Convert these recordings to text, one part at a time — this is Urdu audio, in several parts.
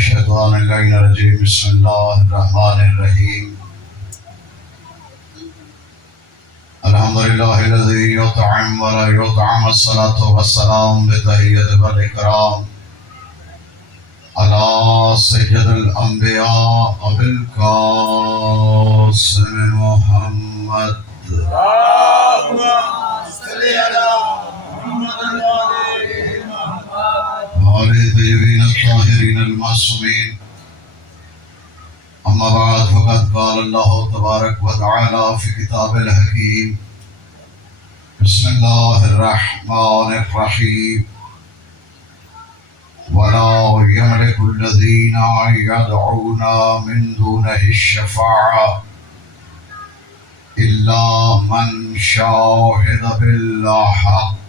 الشيطان اللعين الرجيم بسم الله الرحمن الرحيم الحمد لله الذي يطعم ولا يطعم الصلاة والسلام بتحية والإكرام على سيد الأنبياء أبي القاسم محمد اللهم صل على محمد وآل الطيبين الطاهرين المعصومين أما بعد فقد قال الله تبارك وتعالى في كتابه الحكيم بسم الله الرحمن الرحيم ولا يملك الذين يدعون من دونه الشفاعة إلا من شاهد بالحق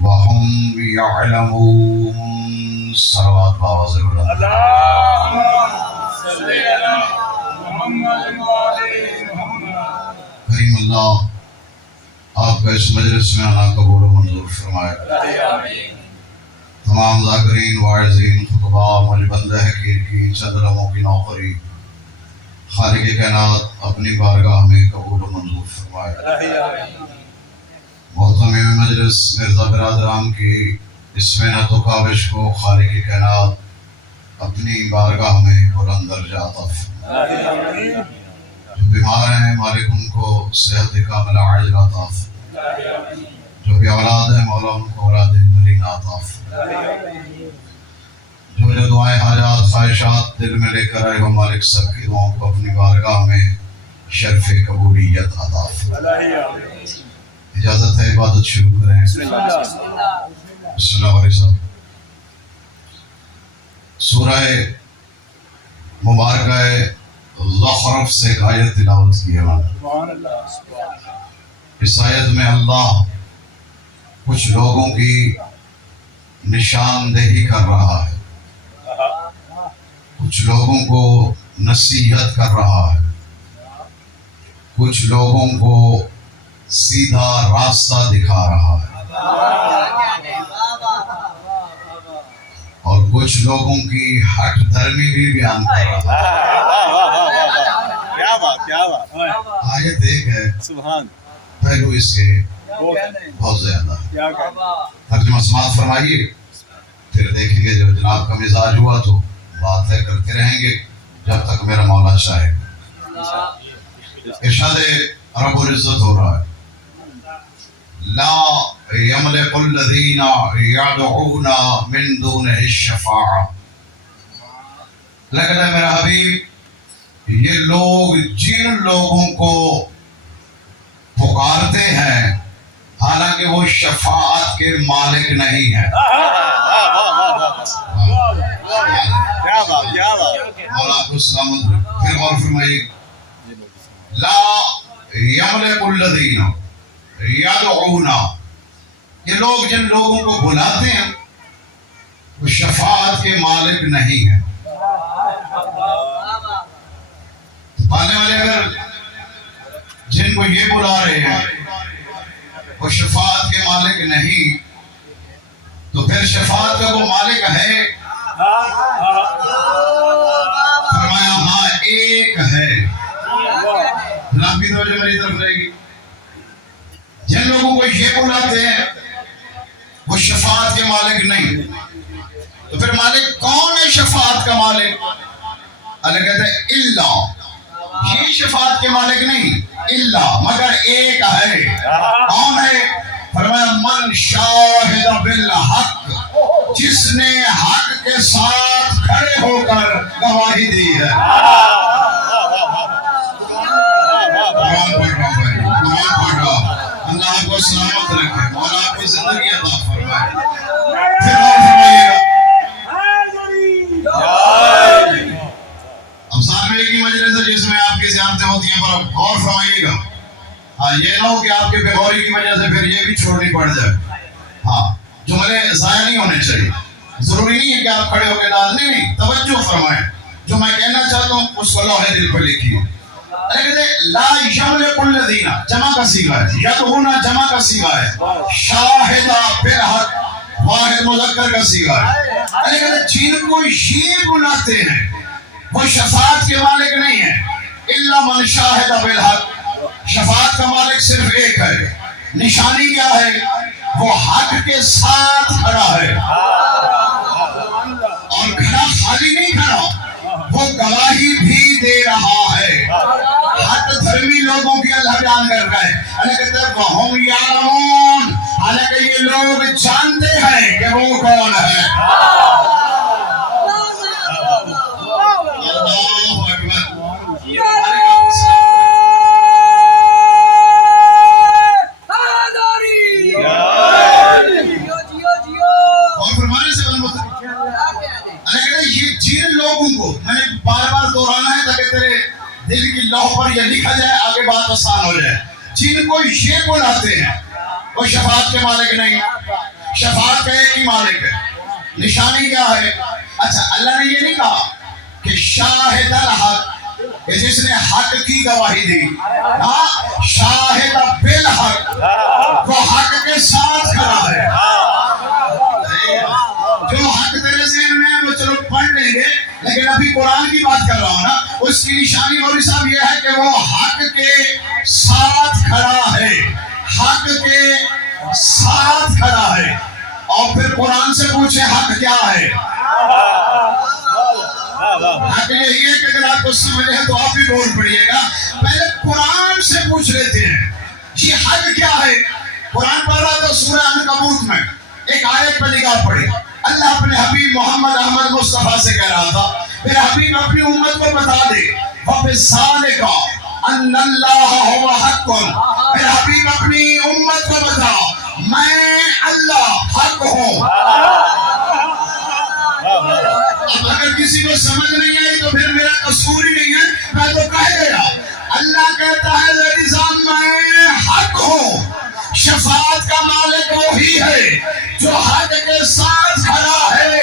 وهم يعلمون صلوات الله اللهم صل على محمد محمد کریم اللہ آپ کا اس مجلس میں آنا قبول و منظور فرمائے تمام ذاکرین واعظین خطبہ مجھ بندہ حقیر کی چند لمحوں کی نوکری خالق کائنات اپنی بارگاہ میں قبول و منظور فرمائے محترم مجلس مرزا برادران کی اس محنت و کاوش کو خالق کائنات اپنی بارگاہ میں بلند درجہ عطا فرمائے جو بیمار ہیں مالک ان کو صحت کاملہ عاجلہ عطا فرمائے جو بھی اولاد ہیں مولا ان کو اولاد ملینہ عطا فرمائے جو دعائیں حاجات خواہشات دل میں لے کر آئے ہو مالک سب کی دعاؤں کو اپنی بارگاہ میں شرف قبولیت عطا فرمائے اجازت ہے عبادت شروع کریں بسم اللہ علیہ وسلم سورہ مبارکہ زخرف سے ایک آیت تلاوت کی ہے اس آیت میں اللہ کچھ لوگوں کی نشاندہی کر رہا ہے کچھ لوگوں کو نصیحت کر رہا ہے کچھ لوگوں کو سیدھا راستہ دکھا رہا ہے اور کچھ لوگوں کی ہٹ دھرمی بھی بیان کر رہا ہے کیا بات آیت ایک ہے سبحان پہلو اس کے بہت زیادہ ہے ترجمہ سماعت فرمائیے پھر دیکھیں گے جب جناب کا مزاج ہوا تو بات ہے کرتے رہیں گے جب تک میرا مولا چاہے ارشاد رب العزت ہو رہا ہے لا يملك الذين يدعون من دونه الشفاعة لیکن میرا حبیب یہ لوگ جن لوگوں کو پکارتے ہیں حالانکہ وہ شفاعت کے مالک نہیں ہیں مولا کو سلامت پھر غور فرمائیے لا يملك الذين يدعون یہ لوگ جن لوگوں کو بلاتے ہیں وہ شفاعت کے مالک نہیں ہیں پانے والے اگر جن کو یہ بلا رہے ہیں وہ شفاعت کے مالک نہیں تو پھر شفاعت کا وہ مالک ہے فرمایا ہاں ایک ہے جناب کی توجہ میری طرف رہے گی جن لوگوں کو یہ بلاتے ہیں وہ شفاعت کے مالک نہیں تو پھر مالک کون ہے شفاعت کا مالک اللہ کہتے ہیں اللہ یہ شفاعت کے مالک نہیں اللہ مگر ایک ہے کون ہے فرمایا من شاہد بالحق جس نے حق کے ساتھ کھڑے ہو کر گواہی دی ہے قرآن پڑھ رہا ہوں قرآن پڑھ رہا اللہ آپ کو سلامت رکھے مولا آپ کو زندگی عطا فرمائے پھر غور فرمائیے گا اب سامنے کی مجلس ہے جس میں آپ کی زیارتیں ہوتی ہیں پر غور فرمائیے گا ہاں یہ نہ ہو کہ آپ کے بے غوری کی وجہ سے پھر یہ بھی چھوڑنی پڑ جائے ہاں جملے ضائع نہیں ہونے چاہیے ضروری نہیں ہے کہ آپ کھڑے ہو کے لازمی نہیں توجہ فرمائیں جو میں کہنا چاہتا ہوں اس کو لوہے دل پر لکھیے لا یملک الذین جمع کا صیغہ ہے یدعون جمع کا صیغہ ہے شاہدہ بالحق واحد مذکر کا صیغہ ہے. لیکن جن کو یہ بلاتے ہیں وہ شفاعت کے مالک نہیں ہیں. الا من شاہد بالحق. شفاعت کا مالک صرف ایک ہے. نشانی کیا ہے؟ وہ حق کے ساتھ کھڑا ہے اور کھڑا خالی نہیں کھڑا, وہ گواہی بھی دے رہا ہے. حق دھرمی لوگوں کی اللہ بیان کر رہا ہے. اللہ کہتا ہے وَهُمْ يَعْلَمُونَ, حالانکہ یہ لوگ جانتے ہیں کہ وہ کون ہے. اللہ اکبر. اور فرمانے سے یہ جن لوگوں کو میں نے بار بار دہرانا ہے تاکہ تیرے دل کی لوح پر یہ لکھا جائے, آگے بات آسان ہو جائے. جن کو یہ بلاتے ہیں وہ شفاعت کے مالک نہیں. شفاعت کا ایک ہی مالک ہے. نشانی کیا ہے؟ اچھا, اللہ نے یہ نہیں کہا کہ شاہد الحق, کہ جس نے حق کی گواہی دی. ہاں, شاہد بالحق, وہ حق کے ساتھ کھڑا ہے. جو حق تیرے ذہن میں ہے وہ چلو پڑھ لیں گے, لیکن ابھی قرآن کی بات کر رہا ہوں نا. اس کی نشانی اور حساب یہ ہے کہ وہ حق کے ساتھ کھڑا ہے. حق کے ساتھ کھڑا ہے. اور پھر قرآن سے پوچھے حق کیا ہے. حق یہی ہے کہ اگر آپ کو سمجھ ہے تو آپ بھی بول پڑیے گا. پہلے قرآن سے پوچھ لیتے ہیں یہ حق کیا ہے. قرآن پڑھ رہا تھا سورہ عنکبوت میں, ایک آیت پر نگاہ پڑی. اللہ اپنے حبیب محمد احمد مصطفیٰ سے کہہ رہا تھا میرے حبیب اپنی امت کو بتا دے وَبِذَلِكَ أَنَّ اللَّهَ هُوَ حَقٌّ. میرے حبیب اپنی امت کو بتا میں اللہ حق ہوں. اب اگر کسی کو سمجھ نہیں آئی تو پھر میرا قصور ہی نہیں ہے, میں تو کہہ گیا. اللہ کہتا ہے لَلِزَامْ میں حق ہوں. شفاعت کا مالک وہی ہے جو حق کے ساتھ کھڑا ہے.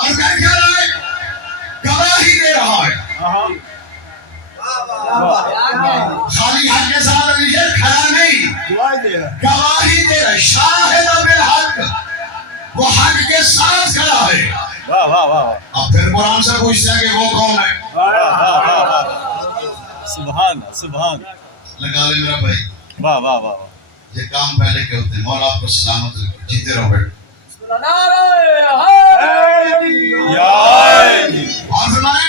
اور کیا کہہ رہا ہے؟ گواہی دے رہا ہے. خالی حق کے ساتھ کھڑا نہیں, گواہی دے رہا ہے. شاہد بالحق, وہ حق کے ساتھ کھڑا ہے. اب پھر قرآن سے پوچھتے ہیں کہ وہ کون ہے. سبحان سبحان. لگا لے میرا بھائی. واہ واہ واہ. یہ کام پہلے کے ہوتے ہیں. مولا آپ کو سلامت رکھے, جیتے رہو بیٹے. اور فرمائیں,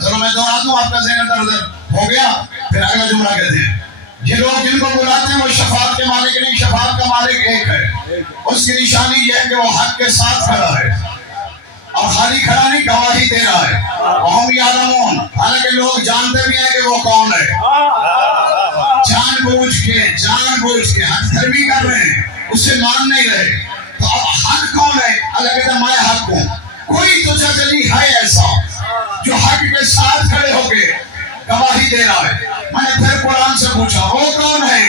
چلو میں دوہرا دوں, آپ کا ذہن ادھر ادھر ہو گیا. پھر اگلا جملہ کہتے ہیں یہ لوگ جن کو بلاتے ہیں وہ شفاعت کے مالک نہیں. شفاعت کا مالک ایک ہے. اس کی نشانی یہ ہے کہ وہ حق کے ساتھ کھڑا ہے اور خالی کھڑا نہیں, گواہی دے رہا ہے. وَهُمْ يَعْلَمُونَ, حالانکہ لوگ جانتے بھی ہیں کہ وہ کون ہے. جان بوجھ کے حق دھرمی کر رہے ہیں, اسے مان نہیں رہے. تو اب حق کون ہے؟ اللہ کہتا ہے میں حق ہوں. کوئی تو چلی ہے ایسا جو حق کے ساتھ کھڑے ہو کے گواہی دے رہا ہے. میں نے پھر قرآن سے پوچھا وہ کون ہے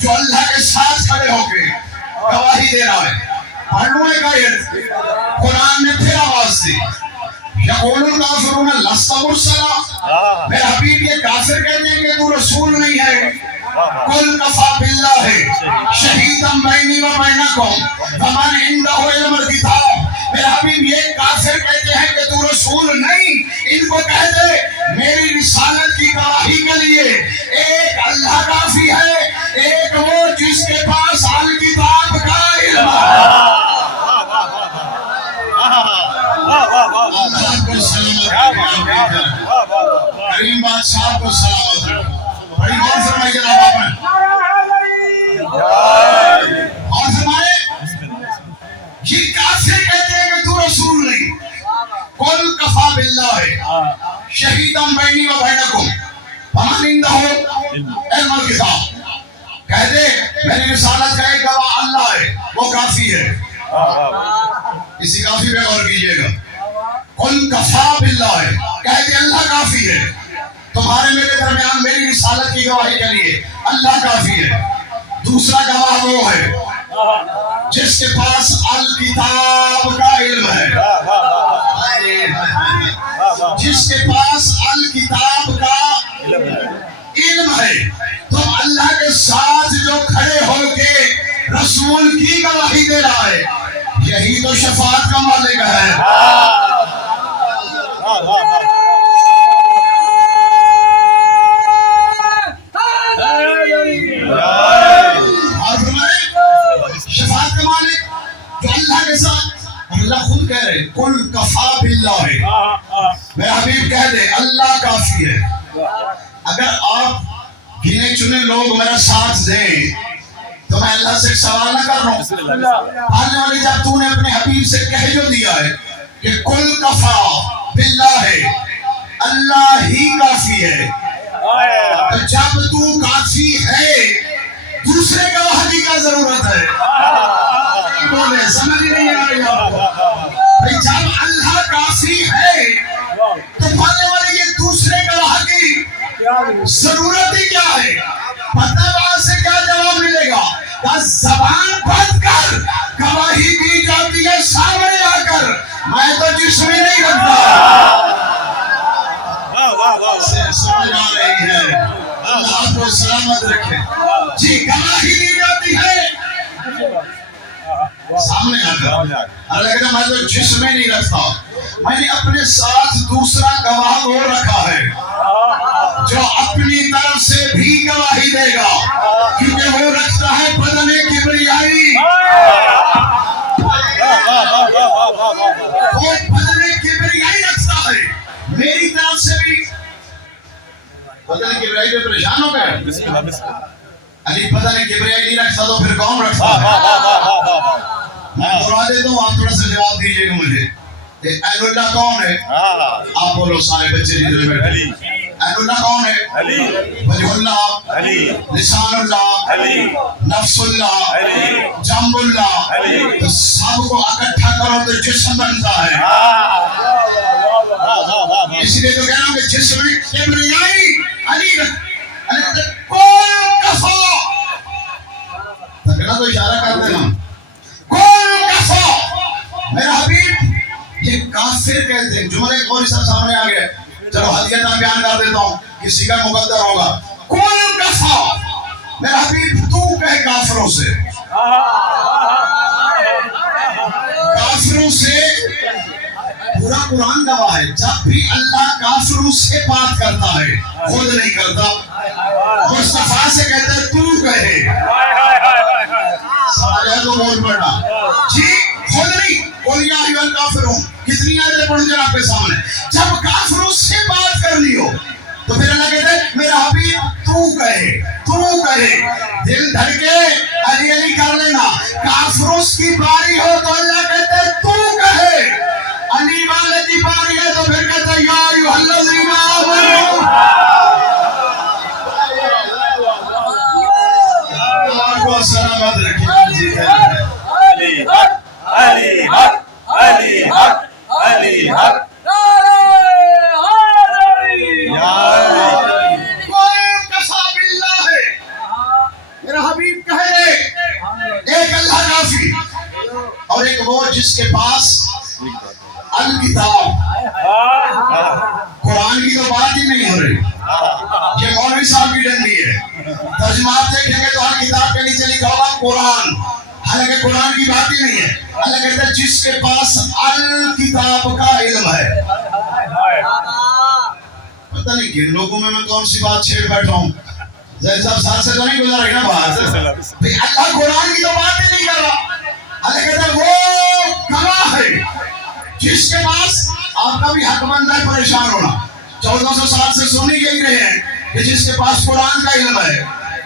جو اللہ کے ساتھ کھڑے ہو کے گواہی دے رہا ہے. پڑھ لوں ایک آیت. قرآن نے پھر آواز دی یقول الکافرون لست مرسلا. میرے حبیب یہ کافر کہتے ہیں کہ تو رسول نہیں ہے. قل کفی باللہ شہیدا بینی و بینکم ومن عنده علم الکتاب. میرے حبیب یہ کافر کہتے ہیں کہ تو رسول نہیں. ان کو کہہ دے میری رسالت کی گواہی کے لیے ایک اللہ کافی ہے, ایک وہ جس کے پاس الکتاب کا علم ہے. اللہ کو سلامت کریم بادشاہ کو سلامت. بڑی غور فرمائی جناب آپ نے. اور فرمائے یہ کافر کہتے ہیں کہ تو رسول نہیں. قل کفی باللہ شہیدا بینی و بینکم ومن عنده علم الکتاب. کہہ دے میری رسالت کا ایک گواہ اللہ ہے, وہ کافی ہے. اسی کافی پہ غور کیجئے گا. قل کفی باللہ, کہہ دے اللہ کافی ہے. تمہارے میرے درمیان میری رسالت کی گواہی کے لیے اللہ کافی ہے. دوسرا گواہ وہ ہے جس کے پاس الکتاب کا علم ہے. جس کے پاس الکتاب کا علم ہے. تم اللہ کے ساتھ جو کھڑے ہو کے دے رہا ہے، یہی تو شفاعت کا مالک ہے۔ واہ واہ واہ اور فرمائے شفاعت کا مالک جو اللہ کے ساتھ، اللہ خود کہہ رہے قل کفا باللہ، میرے حبیب کہہ دے اللہ کافی ہے۔ اگر آپ گنے چنے لوگ میرا ساتھ دیں تو میں اللہ سے سوال نہ کر رہا ہوں، آنے والی جب تو نے اپنے حبیب سے کہہ جو دیا ہے کہ قل کفا باللہ، اللہ ہی کافی ہے، تو جب تو کافی ہے دوسرے گواہ کی کیا ضرورت ہے؟ بولے سمجھ نہیں آ رہی آپ کو؟ جب اللہ کافی ہے تو پانے والے یہ دوسرے گواہ کی ضرورت ہی کیا ہے؟ پتہ وہاں سے کیا جواب ملے گا؟ کہ زبان بند کر گواہی دی جاتی ہے سامنے آ کر، میں تو جسم ہی نہیں رکھتا۔ سمجھ آ رہی ہے؟ اللہ آپ کو سلامت رکھے۔ جی گواہی دی جاتی ہے سامنے آ کر، اللہ کہتا ہے میں تو جسم ہی نہیں رکھتا، میں نے اپنے ساتھ دوسرا گواہ وہ رکھا ہے جو اپنی طرف سے بھی گواہی دے گا، کیونکہ وہ رکھتا ہے بدن کبریائی، وہ بدن کبریائی رکھتا ہے، میری طرف سے بھی بدن کبریائی پہ پریشان ہو گئے۔ علی بدن کبریائی نہیں رکھتا تو پھر کون رکھتا ہے؟ میں دہرا دیتا ہوں، آپ تھوڑا سا جواب دیجئے گا مجھے۔ عین اللہ کون ہے؟ آپ بولو سارے بچے جدھر بیٹھے۔ عین اللہ کون ہے؟ وجہ اللہ، لسان اللہ، نفس اللہ، جنب اللہ، تو سب کو اکٹھا کرو تو جسم بنتا ہے۔ اس لیے تو کہہ رہا ہوں کہ جسم کبریائی علی کون کفا، تکنا تو اشارہ کر دینا، کون کفا، میرا حبیب یہ کافر کہتے ہیں۔ جملہ ایک اور اس طرح سامنے آ گیا، چلو حدیث بیان کر دیتا ہوں، کسی کا مقدر ہوگا۔ کون کفا، میرا حبیب تو کہے کافروں سے، کافروں سے پورا قرآن گواہ ہے، جب بھی اللہ کافروں سے بات کرتا ہے خود نہیں کرتا، مصطفیٰ سے کہتا ہے تو کہے، سمجھا تو بول پڑا جی، خود نہیں، قل یا ایھا الکافرون، کتنی آیتیں پڑھوں جناب آپ کے سامنے، جب کافروں سے بات کرنی ہو تو پھر اللہ کہتا ہے میرا حبیب تو کہے، تو کہے، دل دھڑکے علی علی کر لینا، کافروں کی باری ہو تو اللہ کہتا ہے تو کہے، علی والے کی باری ہے تو پھر کہتا ہے یا ایھا الذین آمنوا، آپ کو سلامت رکھیے۔ علی حق، علی حق، علی حق، علی حق، میرا حبیب کہے ایک اللہ کافی، اور ایک وہ جس کے پاس الکتاب، قرآن کی تو بات ہی نہیں ہو رہی، یہ مولوی صاحب کی ڈنڈی ہے، ترجمہ آپ دیکھیں گے تو ہر کتاب کے نیچے لکھا ہوگا قرآن، حالانکہ قرآن کی بات ہی نہیں ہے۔ اللہ کہتا ہے جس کے پاس الکتاب کا علم ہے، پتہ نہیں کن لوگوں میں کون سی بات چھیڑ بیٹھا ہوں، زید صاحب ساتھ سے تو نہیں گزارا ہے نا باہر، اللہ قرآن کی تو بات ہی نہیں کر رہا۔ اللہ کہتا ہے وہ گواہ ہے جس کے پاس، آپ کا بھی حق بنتا ہے پریشان ہونا، 1400 سال سے سنی گئی رہے ہیں کہ جس کے پاس قرآن کا علم ہے،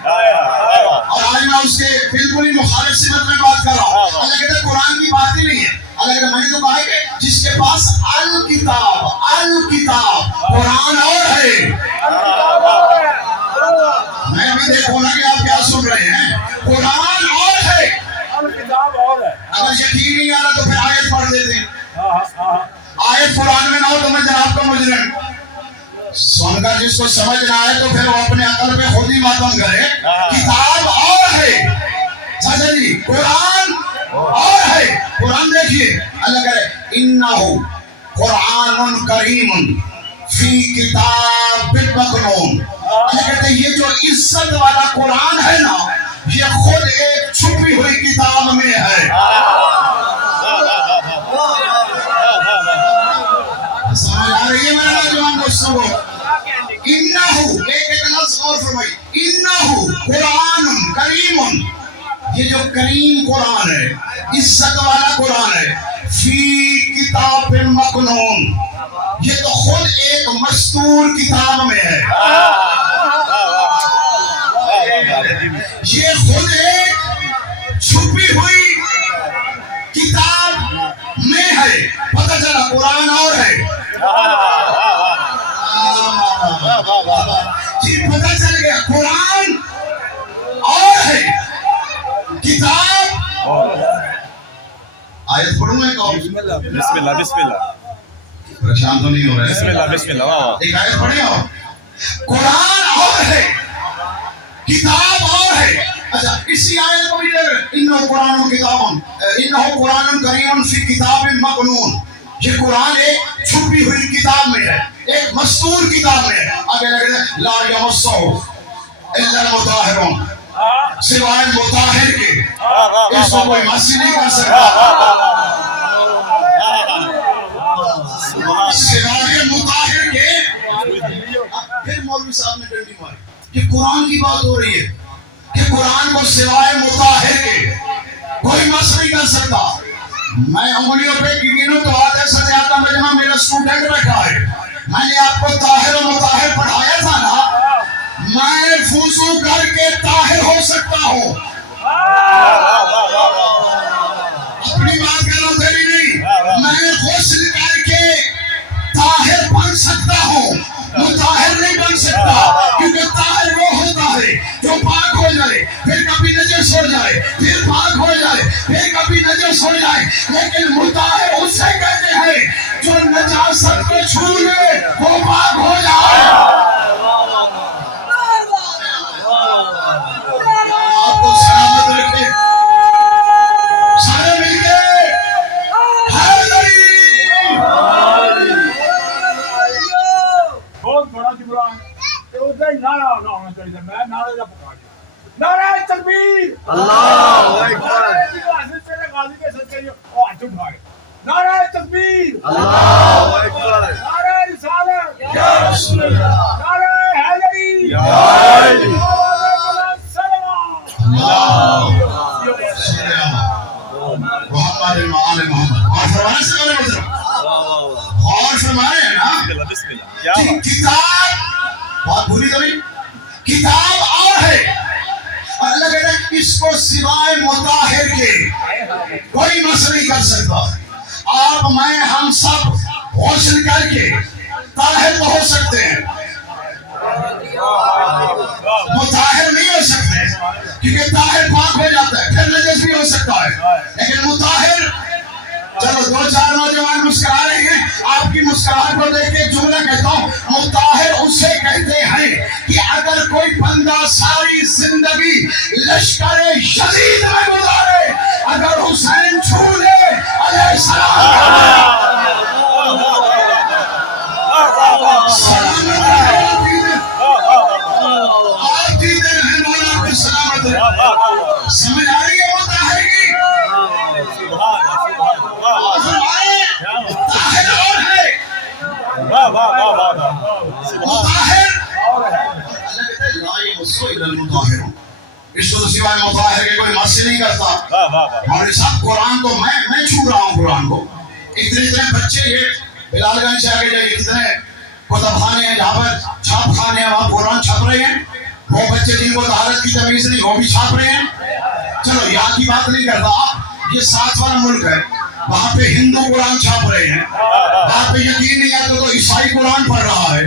اور آج میں اس کے بالکل ہی مخالف سمت میں بات کر رہا ہوں۔ اللہ کہتا ہے قرآن کی بات ہی نہیں ہے، اللہ کہتا ہے میں نے تو کہا ہے کہ جس کے پاس الکتاب، الکتاب قرآن اور ہے، میں بھی دیکھوں نا کہ آپ کیا سن رہے ہیں، قرآن اور ہے، اگر یقین نہیں آ رہا تو پھر آیت پڑھ دیتے ہیں، آیت قرآن میں نہ ہو تو میں جناب کا مجرم، سن کر جس کو سمجھ نہ آئے تو پھر وہ اپنے عقل پہ خود ہی ماتم کرے، کتاب اور ہے، چاچا جی قرآن اور ہے، قرآن دیکھیے، اللہ کہے انہو قرآن کریم فی کتاب مکنون، اللہ کہتے ہیں یہ جو عزت والا قرآن ہے نا، یہ خود ایک چھپی ہوئی کتاب میں ہے. سمجھ آ رہی ہے میرے نوجوان دوستوں کو؟ انہو ایک لفظ اور فرمائی، انہو قرآن کریم، یہ جو کریم قرآن ہے، عزت والا قرآن ہے، فی کتاب مکنون، یہ تو خود ایک مستور کتاب میں ہے. یہ خود ایک چھپی ہوئی کتاب میں ہے. پتہ چلا قرآن اور ہے. جی پتہ چل گیا قرآن اور ہے، کتاب. آیت پڑھوں میں کہوں؟ بسم اللہ بسم اللہ پریشان تو نہیں ہو رہے؟ بسم اللہ بسم اللہ. واہ ایک آیت پڑھی ہو؟ قرآن اور ہے، کتاب اور ہے. اچھا اسی آیت کو بھی انہو قرآن کتاب، انہو قرآن کریم فی کتاب مکنون، یہ قرآن ایک چھپی ہوئی کتاب میں ہے، ایک مستور کتاب میں ہے. آگے لگے لا یمسہ الا المطہرون، سوائے مطہر کے اس کو کوئی مس نہیں کر سکتا. سوائے مطہر کے. پھر مولوی صاحب نے ڈنڈی ماری. یہ قرآن کی بات ہو رہی ہے کہ قرآن کو سوائے مطہر کے کوئی مس نہیں کر سکتا. میں انگلیوں پہ گنوں تو آدھے سجادہ مجمع میرا اسٹوڈنٹ بیٹھا ہے. میں نے آپ کو طاہر و مطہر پڑھایا تھا نا. میں وضو کر کے طاہر ہو سکتا ہوں. اپنی بات کر رہا ہوں تیری نہیں. میں غسل کر کے طاہر بن سکتا ہوں، مطہر نہیں بن سکتا. کیونکہ طاہر وہ ہوتا ہے جو پاک ہو جائے، پھر کبھی نجس ہو جائے، پھر پاک ہو جائے، پھر کبھی نجس ہو جائے. لیکن مطہر اسے کہتے ہیں جو نجاست کو چھو لے وہ پاک ہو جائے. آپ کو سلامت رکھے. سارے مل کے بہت بڑا جبران ہے. ادھر نعرہ نہ ہونا چاہیے. میں نعرے کا پکار دیا، نعرہ تکبیر، اللہ اکبر. غازی کے سچے ہاتھ اٹھائے، نعرہ تکبیر، اللہ اکبر. نعرہ رسالت، یا رسول اللہ. نعرہ حیدری، یا حیدری. محمد آل محمد. اور فرمانے سے پہلے مطلب اور فرمانے ہیں نا بسم اللہ. کیا کہ بات. کتاب بات بھولی تو نہیں، کتاب اور ہے. اللہ کہتا ہے اس کو سوائے مطہر کے کوئی مس نہیں کر سکتا. آپ میں ہم سب غسل کر کے طاہر تو ہو سکتے ہیں، مطہر نہیں ہو سکتے. کیونکہ طاہر پاک ہو جاتا ہے، پھر نجس بھی ہو سکتا ہے. لیکن مطہر، چلو دو چار نوجوان مسکرا رہے ہیں، آپ کی مسکراہٹ کو دیکھ کے ایک جملہ کہتا ہوں. مطہر اسے کہتے ہیں کہ اگر کوئی بندہ ساری زندگی لشکر یزید میں گزارے، اگر حسین چھو لے علیہ السلام سمجھ آ رہی ہے مطہر کی؟ طاہر اور ہے، واہ واہ واہ واہ. مطہر. اللہ کہتا ہے لا یمسہ الا المطہرون، اس کو سوائے مطہر کے کوئی مس نہیں کرتا. واہ واہ واہ. اور صاحب قرآن تو میں چھو رہا ہوں قرآن کو. اتنے بچے یہ بلال گنج سے آگے جائے، اتنے کتب خانے ہیں جہاں پر چھاپ خانے ہیں، وہاں قرآن چھپ رہے ہیں. وہ بچے جن کو طہارت کی تمیز نہیں وہ بھی چھاپ رہے ہیں. چلو یہاں کی بات نہیں کرتا. یہ 7 والا ملک ہے، وہاں پہ ہندو قرآن چھاپ رہے ہیں. وہاں پہ یقین نہیں آتا تو عیسائی قرآن پڑھ رہا ہے،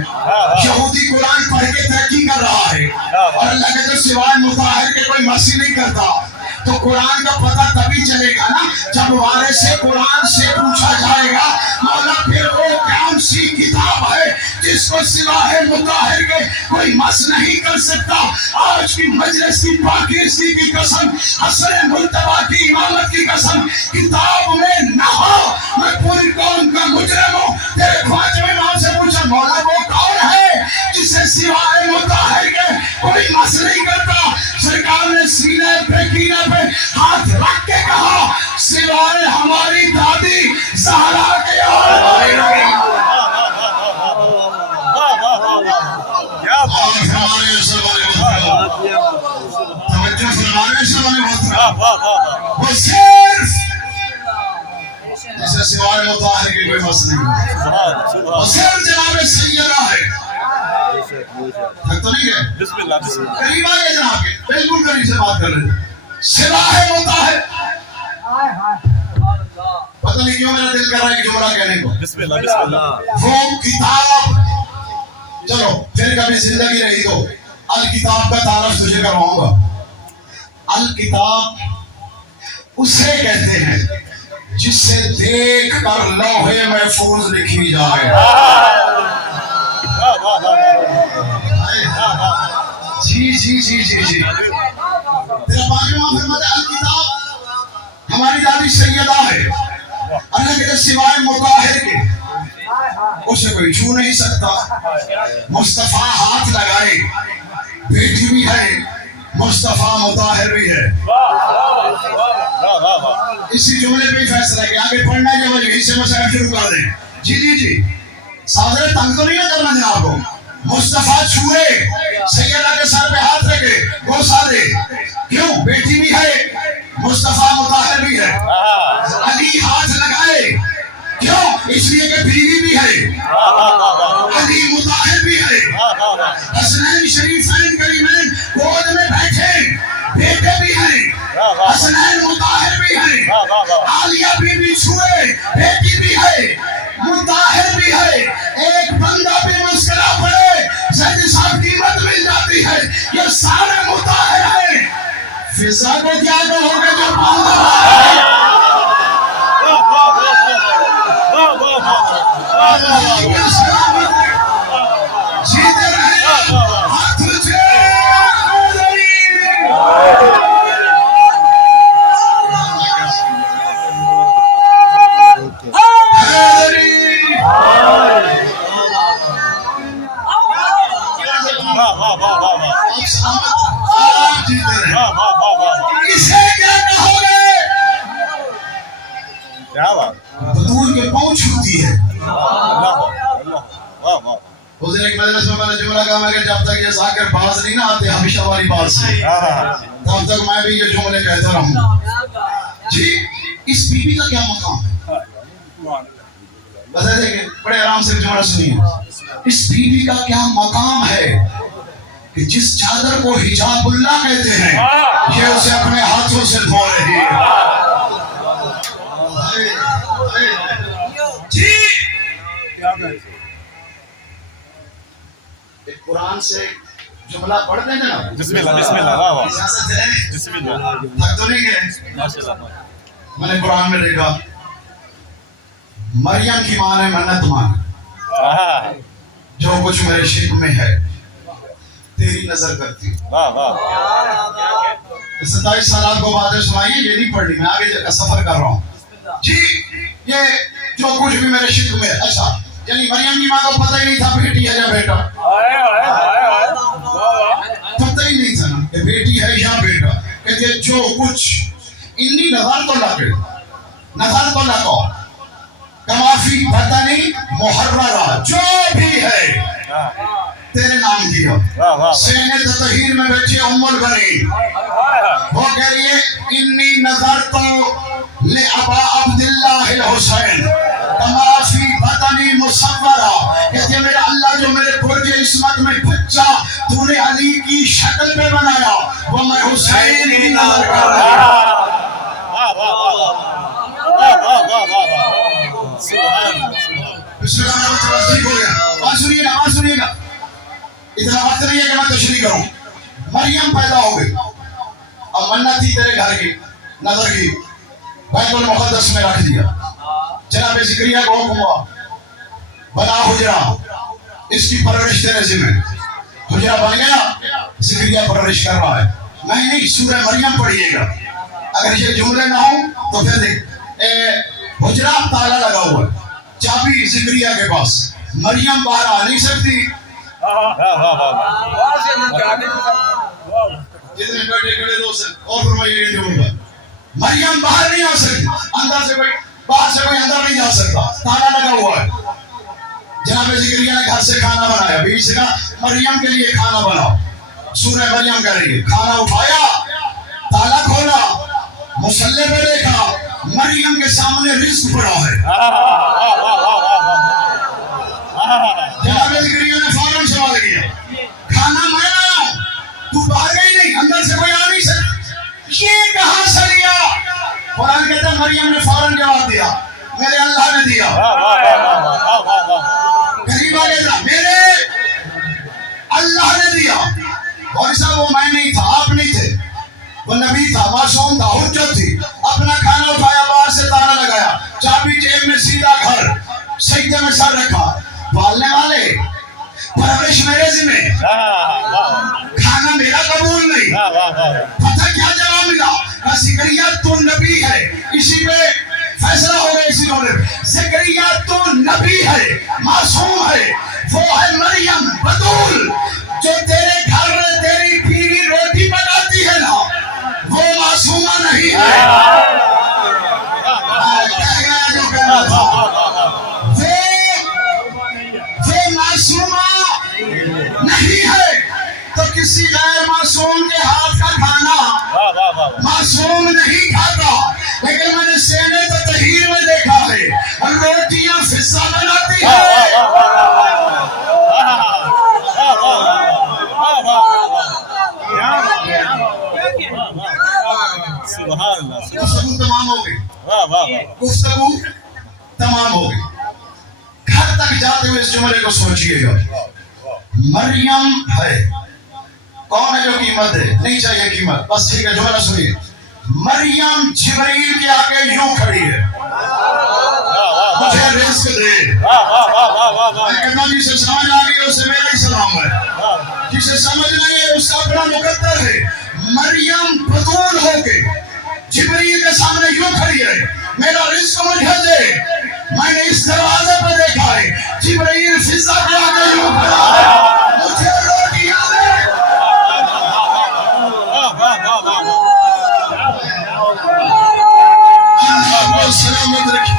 یہودی قرآن پڑھ کے ترقی کر رہا ہے. اور اللہ کہتے ہیں سوائے مطہر کے کوئی مسی نہیں کرتا. تو قرآن کا پتہ تبھی چلے گا نا جب وارث سے قرآن سے پوچھا جائے گا مولا پھر وہ کون سی کتاب ہے جس کو سوائے مطہر کے کوئی مس نہیں کر سکتا. آج کی مجلس کی پاکیزگی کی قسم، حسن ملتبہ کی امامت کی قسم، کتاب میں نہ ہو. میں پوری قوم کا مجرم ہوں. تیرے خواجہ امام سے پوچھا مولا وہ کون ہے جسے سوائے مطہر کے کوئی مس نہیں کرتا؟ سرکار نے سینے سوائے مطہر کے کوئی مس نہیں اور صرف جناب سیدہ ہے تو نہیں ہے بسم اللہ بسم اللہ قریب آئیے جناب کے بالکل قریب سے بات کر رہے ہیں سوائے مطہر پتہ نہیں کیوں میرا دل کر رہا ہے کہ جملہ کہنے کو بسم اللہ بسم اللہ وہ کتاب چلو پھر کبھی زندگی رہی تو الکتاب کا تعارف تجھے کرواؤں گا الکتاب اسے کہتے ہیں جسے دیکھ کر لوح محفوظ لکھی جائے جی جی جی جی جی تیرا باقی وہاں فرماتا ہے الکتاب ہماری دادی سیدہ ہے اللہ کے سوائے مطہر کے اسے کوئی چھو نہیں سکتا مصطفیٰ ہاتھ لگائے بیٹی بھی ہے مصطفیٰ مطہر بھی ہے اسی جملے پہ ہی فیصلہ ہے کہ آگے پڑھنا ہے جب یہیں سے مسائل شروع کر دیں جی جی جی صادر تنگ تو نہیں نہ کرنا جناب کو مصطفیٰ چھوئے سیدہ کے سر پہ ہاتھ رکھے گوسا دے کیوں بیٹی بھی ہے مصطفیٰ مطہر بھی ہے علی ہاتھ لگائے کیوں اس لیے کہ بیوی بھی ہے علی مطہر بھی ہے حسنین شریفین کریمین گود میں بیٹھے بیٹے بھی ہیں حسنین مطہر بھی ہیں عالیہ بی چھوئے بیٹی بھی ہے مطہر بھی ہے ایک بندہ بھی مسکرا پڑے زید صاحب قیمت مل جاتی ہے یہ سارے مطہر ہیں فضا کو کیا کہو گے جو بندہ جیتے رہے ہاتھ اٹھے اسے کیا کہو گے کیا بات بطول کے پہنچ ہوتی ہے واہ اس دن ایک مجلس میں میں نے جملہ کہا میں کہ جب تک یہ ذاکر باز نہیں نہ آتے ہمیشہ والی بات سے تب تک میں بھی یہ جملے کہتا رہوں جی اس بی بی کا کیا مقام ہے بس ایسے کہ بڑے آرام سے جملہ سنیے اس بی بی کا کیا مقام ہے کہ جس چادر کو حجاب اللہ کہتے ہیں یہ اسے اپنے ہاتھوں سے دھو رہی ہے جی ایک قرآن سے جملہ پڑھ دیں نا بسم اللہ بسم اللہ واہ واہ اجازت ہے بسم اللہ تھک تو نہیں گئے ماشاء اللہ میں نے قرآن میں دیکھا مریم کی ماں نے منت مانی جو کچھ میرے شرک میں ہے تیری نظر کرتی ہوں واہ واہ 27 سالات کو باتیں سنائیے یہ نہیں پڑھنی میں آگے کا سفر کر رہا ہوں جی یہ جو کچھ بھی میرے شرک میں ہے اچھا یعنی مریم کی ماں کو پتہ ہی نہیں تھا بیٹی ہے یا بیٹا پتہ ہی نہیں تھا نا کہ بیٹی ہے یا بیٹا کہتے جو کچھ انی نظر تو لگے کمافی بدنی محررہ جو بھی ہے تیرے نام دیا سینہ تطہیر میں بیٹھے ام البنین وہ کہہ رہی ہے انی نظر تو لعبا عبداللہ الحسین کمافی بدنی مصورہ کہتے ہیں میرا اللہ جو میرے برج عصمت میں بچہ تو نے علی کی شکل میں بنایا وہ میں حسین کی نظر کر رہا بسم اللہ الرحمن الرحیم ہو گیا بات سنیے گا اتنا وقت نہیں ہے کہ میں تشریح کروں مریم پیدا ہو گئی اب منت تھی تیرے گھر کی نظر کی بیت المقدس میں رکھ دیا جناب زکریا کو حکم ہوا بنا حجرہ اس کی پرورش تیرے ذمہ حجرہ بن گیا زکریا پرورش کر رہا ہے نہیں سورہ مریم پڑھیے گا اگر یہ جملے نہ ہوں تو پھر دیکھ حجرہ تالا لگا ہوا ہے چابی زکریا کے پاس مریم باہر آ نہیں سکتی جتنے بیٹے کھڑے دوست ہیں اور فرمائیے یہ جملہ مریم باہر نہیں آ سکتی اندر سے کوئی باہر سے کوئی اندر نہیں جا سکتا تالا لگا ہوا ہے جناب زکریا نے گھر سے کھانا بنایا بیوی سے کہا مریم کے لیے کھانا بناؤ سورہ مریم کر رہی ہے کھانا اٹھایا تالا کھولا مصلی پہ دیکھا مریم کے سامنے رزق پڑا ہے. جناب زکریا نے فوراً سوال کیا کھانا میں لایا ہوں, تو باہر گئی نہیں, اندر سے کوئی آ نہیں سکتا, یہ کہاں سے لیا؟ قرآن کہتا ہے مریم نے فوراً جواب دیا میرے اللہ نے دیا. قریب آگے تھا میرے اللہ نے دیا. اور صاحب وہ میں نہیں تھا, آپ نہیں تھے, وہ نبی تھا, معصوم تھا, حجت تھی. اپنا کھانا اٹھایا, باہر سے تالا لگایا, چابی جیب میں, سیدھا گھر, سجدے میں سر رکھا. پالنے والے پرورش میرے ذمہ, کھانا میرا قبول نہیں. پتہ کیا جواب ملا؟ زکریا تو نبی ہے. اسی پہ فیصلہ ہو گیا اسی دورے پہ. زکریا تو نبی ہے, معصوم ہے. وہ ہے مریم بتول جو تیرے گھر میں تیری بیوی روٹی پکاتی ہے نا, وہ معصومہ نہیں ہے. کہہ گیا جو کہنا تھا. وہ معصومہ نہیں ہے تو کسی غیر معصوم کے ہاتھ کا کھانا معصوم نہیں کھاتا. لیکن میں نے سینے تطہیر میں دیکھا ہے روٹیاں فضہ بناتی ہے. گفتگو تمام ہو گئی, گفتگو تمام ہو گئی. گھر تک جاتے ہوئے اس جملے کو سوچئے گا, مریم ہے, کون ہے جو قیمت ہے؟ نہیں چاہیے قیمت, بس ٹھیک ہے جملہ سنیے. مریم جبرائیل کے آگے یوں کھڑی ہے, مجھے رزق دے. میں کہتا ہوں جسے سمجھ آ گئی اسے میرا ہی سلام ہے, جسے سمجھ نہیں ہے اس کا اپنا مقدر ہے. مریم بطول ہو کے جبرائیل کے سامنے یوں کھڑی ہے, میرا رزق مجھے دے. میں نے اس دروازے پہ دیکھا ہے جبرائیل فضہ کے آگے یوں کھڑا ہے, مجھے روٹیاں دے. سلامت رکھیں.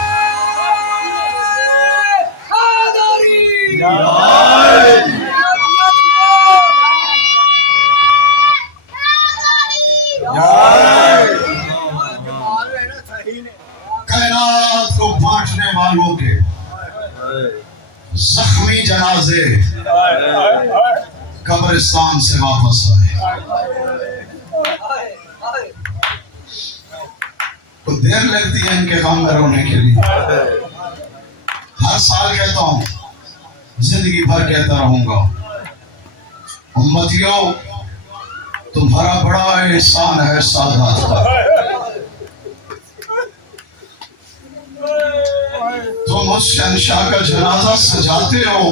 کائنات کو بانٹنے والوں کے زخمی جنازے قبرستان سے واپس آئے. تو دیر لگتی ہے ان کے غم میں رونے کے لیے. ہر سال کہتا ہوں, زندگی بھر کہتا رہوں گا, امتیوں تمہارا بڑا احسان ہے سادات کا. تم اس شہنشاہ کا جنازہ سجاتے ہو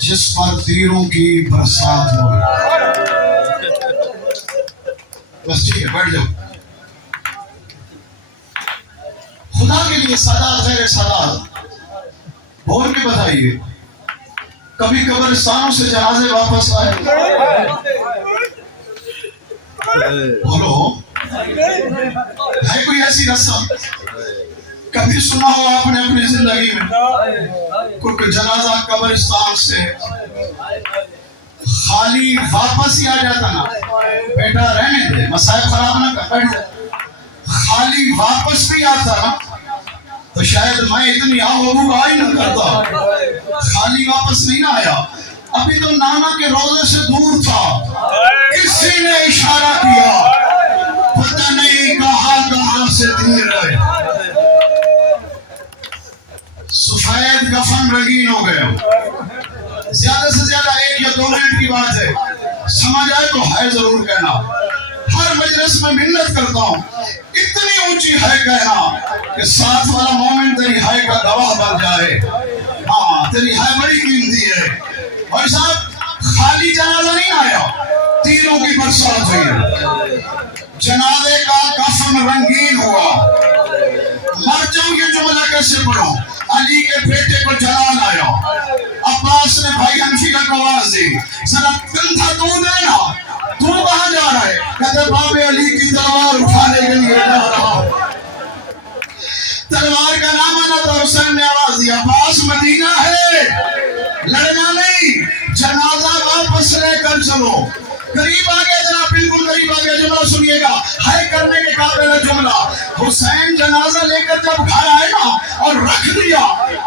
جس پر تیروں کی برسات ہو. بس ٹھیک ہے, بیٹھ جاؤ. خدا کے لیے سادات غیر سادات بول کے بتائیے, کبھی قبرستانوں سے جنازے واپس آئے؟ بولو, ہے کوئی ایسی رسم؟ کبھی سنا ہو آپ نے اپنی زندگی میں کوئی جنازہ قبرستان سے خالی واپس ہی آ جاتا نا؟ بیٹا رہنے دے, مسائل خراب نہ کر, بیٹھ جائے. خالی واپس بھی آتا نا تو شاید میں اتنی آہی نہ کرتا. خالی واپس نہیں نہ آیا, ابھی تو نانا کے روضے سے دور تھا, کسی نے اشارہ کیا, پتہ نہیں کہاں سے دور ہے. سفید کفن رنگین ہو گیا. زیادہ سے زیادہ 1 یا 2 منٹ کی بات ہے, سمجھ آئے تو ہے ضرور کہنا. ہر مجلس میں منت کرتا ہوں, اتنی اونچی ہے کہنا کہ ساتھ والا مومن تیری ہائے کا گواہ بن جائے. ہاں, تیری ہائے بڑی قیمتی ہے. اور صاحب خالی جنازہ نہیں آیا, تیروں کی برسات ہوئی. جنازے کا کفن رنگین ہوا. مر جاؤں یہ جملہ کیسے پڑھوں؟ علی کے بیٹے کو جلال آیا, عباس نے بھائی حنفیہ کو آواز دی, ذرا کندھا تو دینا, تو کہاں جا رہا ہے؟ کہتے باب علی کی تلوار اٹھانے کے لیے جا رہا ہوں. تلوار کا نام آنا تو حسین نے آواز دیا, عباس مدینہ ہے, لڑنا نہیں, جنازہ واپس لے کر چلو. قریب آ گیا جناب، بالکل قریب آ گیا. جملہ سنیے گا، ہے کرنے کے قابل ہے جملہ. حسین جنازہ لے کر جب گھر آئے نا اور رکھ دیا،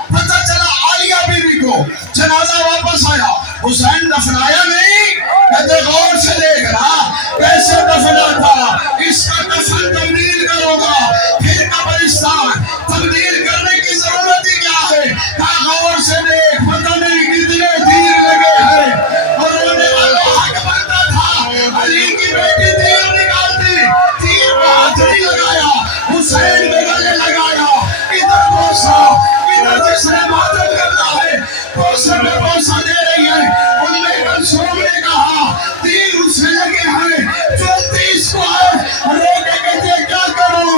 پتہ چلا عالیہ بیوی کو جنازہ واپس آیا. حسین دفنایا نہیں، کہتے غور سے دیکھ رہا کیسے دفنا تھا. اس کا دفن تبدیل کرو گا، پھر قبرستان تبدیل کرنے کی ضرورت ہی کیا ہے. کہا غور سے دیکھ، پتہ نہیں کتنے تیر لگے ہیں. اور رونے والا حق بنتا تھا، علی کی بیٹی تیر نکالتی، تیر کو ہاتھ نہیں لگایا، حسین کے گلے لگایا. ادھر بوسا، ادھر جس نے ماتم کرنا ہے بوسے میں بوسا دے رہی ہے. ام کلثوم نے کہا تیر اسے لگے ہیں جو 30 کو ہے. روکے کہتے کیا کروں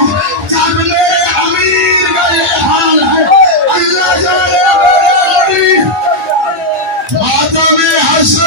جب میرے امیر کا یہ حال ہے. اللہ جانے میرے امیر ماتم حسن.